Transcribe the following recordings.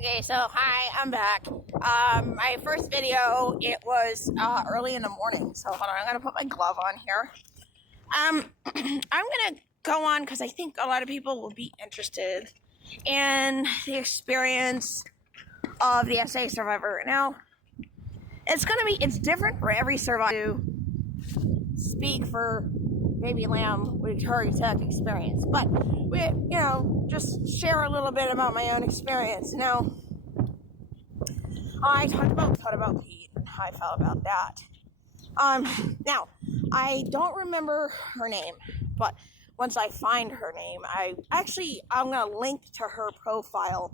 Okay, so hi, I'm back. My first video, it was early in the morning. So hold on, I'm gonna put my glove on here. I'm gonna go on because I think a lot of people will be interested in the experience of the SA survivor. Now, it's different for every survivor to speak for Baby Lamb with her exact experience, but just share a little bit about my own experience. Now, I thought about Pete and how I felt about that. Now, I don't remember her name, but once I find her name, I'm gonna link to her profile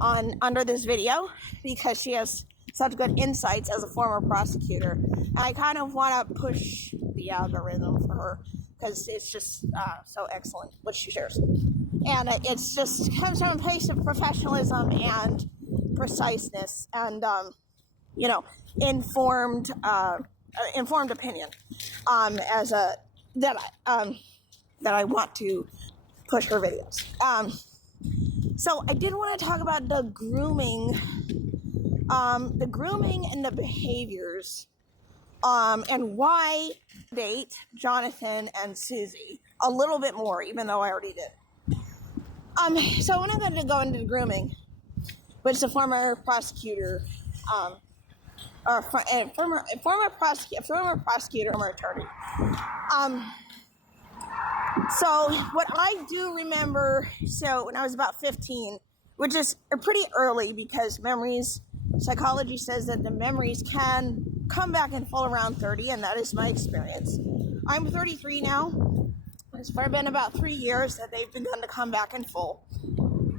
under this video because she has such good insights as a former prosecutor. I kind of want to push the algorithm for her because it's just so excellent what she shares, and it's just comes from a place of professionalism and preciseness and informed opinion that I want to push her videos. So I did want to talk about the grooming and the behaviors and why date Jonathan and Susie a little bit more, even though I already did. So we're not going to go into the grooming, which is a former prosecutor, former attorney. So what I do remember, so when I was about 15, which is pretty early because psychology says that the memories can come back in full around 30, and that is my experience. I'm 33 now. It's been about 3 years that they've begun to come back in full.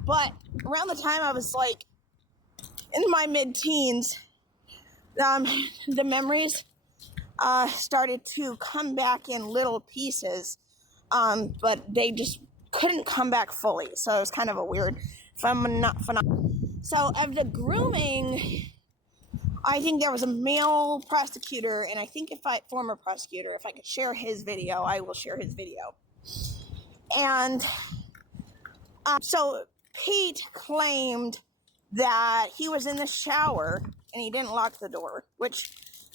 But around the time I was like in my mid-teens, the memories started to come back in little pieces, but they just couldn't come back fully. So it was kind of a weird phenomenon. So of the grooming, I think there was a male prosecutor, and I think former prosecutor, if I could share his video, I will share his video. And so Pete claimed that he was in the shower and he didn't lock the door, which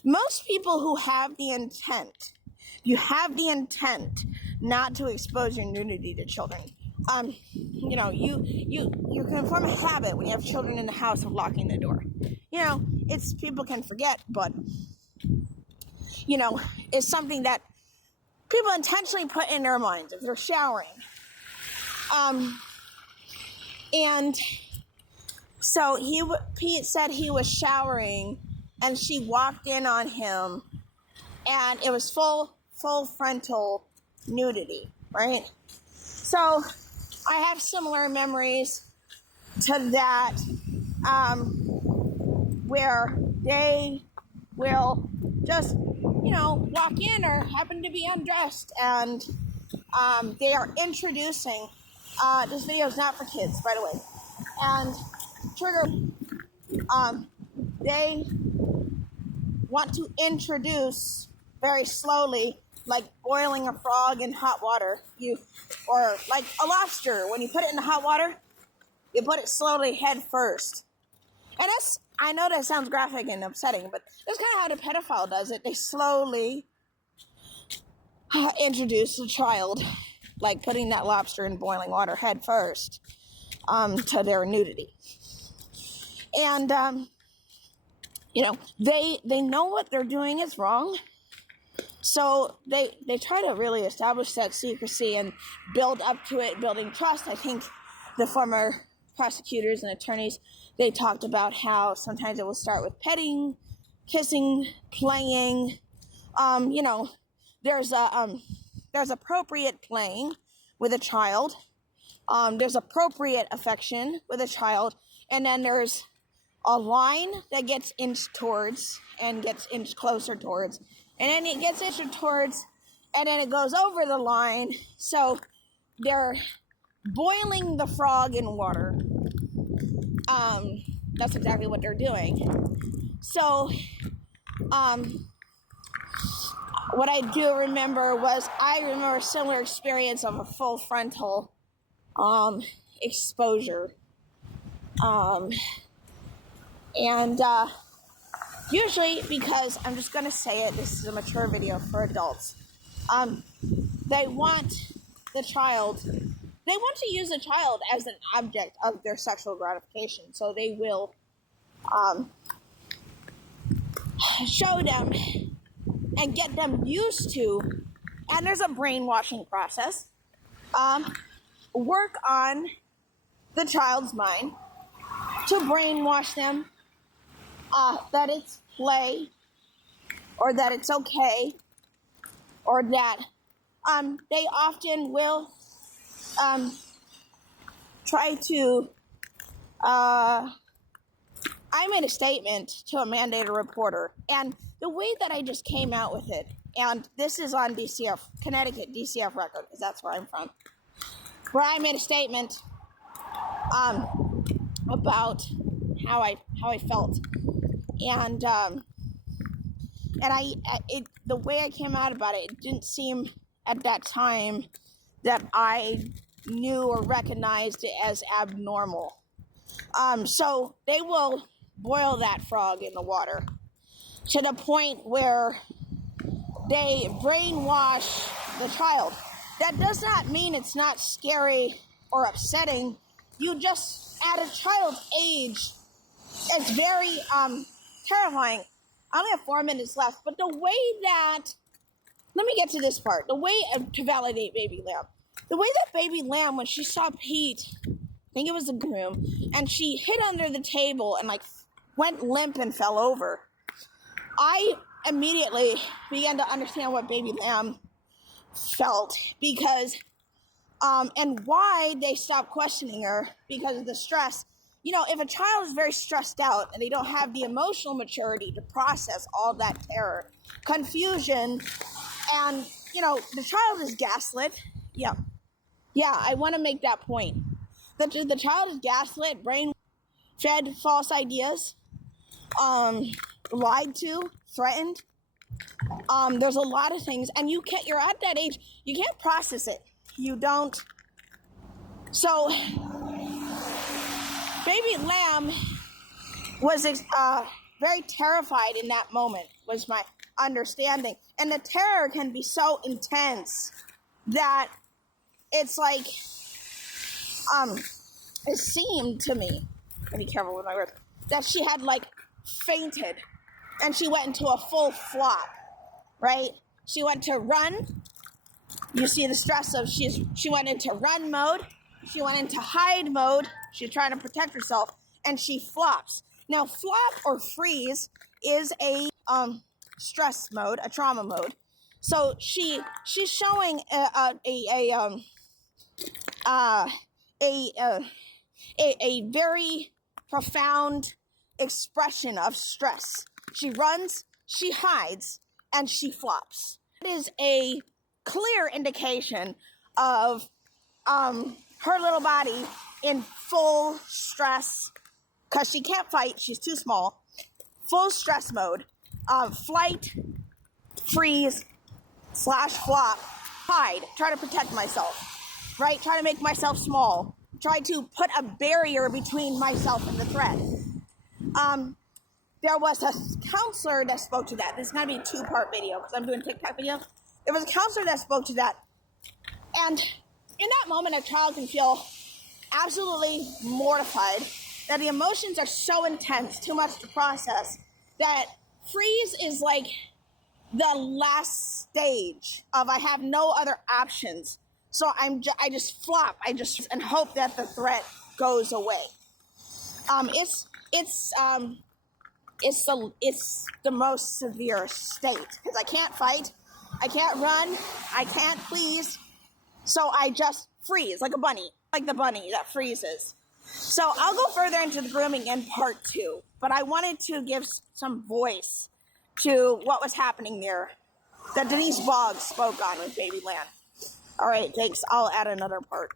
most people who have the intent, you have the intent not to expose your nudity to children. You can form a habit when you have children in the house of locking the door. It's people can forget, but it's something that people intentionally put in their minds if they're showering. And so Pete said he was showering and she walked in on him and it was full frontal nudity, right? So I have similar memories to that, where they will just, walk in or happen to be undressed and they are introducing, this video is not for kids, by the way, and they want to introduce very slowly, like boiling a frog in hot water, or like a lobster, when you put it in the hot water, you put it slowly head first. And I know that sounds graphic and upsetting, but that's kind of how the pedophile does it. They slowly introduce the child, like putting that lobster in boiling water head first, to their nudity. And, they know what they're doing is wrong. So they try to really establish that secrecy and build up to it, building trust. I think the former prosecutors and attorneys, they talked about how sometimes it will start with petting, kissing, playing. There's appropriate playing with a child. There's appropriate affection with a child, and then there's a line that gets inched towards and gets inched closer towards, and then it gets inched towards, and then it goes over the line. So they're boiling the frog in water. That's exactly what they're doing. So, what I do remember a similar experience of a full frontal exposure. And usually, because I'm just going to say it, this is a mature video for adults, they want the child, they want to use the child as an object of their sexual gratification. So they will show them and get them used to, and there's a brainwashing process, work on the child's mind to brainwash them that it's play, or that it's okay, or that they often will try to I made a statement to a mandated reporter, and the way that I just came out with it, and this is on DCF, Connecticut DCF record, because that's where I'm from, where I made a statement about how I felt, and the way I came out about it, it didn't seem at that time that I knew or recognized it as abnormal. So they will boil that frog in the water to the point where they brainwash the child. That does not mean it's not scary or upsetting. You just, at a child's age, it's very terrifying. I only have 4 minutes left, but the way that, let me get to this part, the way to validate Baby Lamb. The way that Baby Lamb, when she saw Pete, I think it was the groom, and she hid under the table and went limp and fell over, I immediately began to understand what Baby Lamb felt, because and why they stopped questioning her, because of the stress. You know, if a child is very stressed out and they don't have the emotional maturity to process all that terror, confusion, and, you know, the child is gaslit. Yeah, I want to make that point. The child is gaslit, brain-fed false ideas, lied to, threatened. There's a lot of things, and you're at that age, you can't process it. You don't. So, Baby Lamb was very terrified in that moment, was my understanding. And the terror can be so intense that it's like, it seemed to me, I'll be careful with my words, that she had fainted, and she went into a full flop, right? She went to run. You see the stress of, she went into run mode, she went into hide mode, she's trying to protect herself, and she flops. Now, flop or freeze is a stress mode, a trauma mode. So she's showing a very profound expression of stress. She runs, she hides, and she flops. It is a clear indication of her little body in full stress, because she can't fight, she's too small. Full stress mode, flight, freeze, /flop, hide, try to protect myself, right? Try to make myself small, try to put a barrier between myself and the threat. There was a counselor that spoke to that. This is going to be a 2-part video, because I'm doing a TikTok video. There was a counselor that spoke to that. And in that moment, a child can feel absolutely mortified, that the emotions are so intense, too much to process, that freeze is like the last stage of I have no other options. So I just flop, and hope that the threat goes away. It's the most severe state, because I can't fight, I can't run, I can't please, so I just freeze like a bunny, like the bunny that freezes. So I'll go further into the grooming in part 2, but I wanted to give some voice to what was happening there that Denise Boggs spoke on with Baby Lamb. All right, thanks. I'll add another part.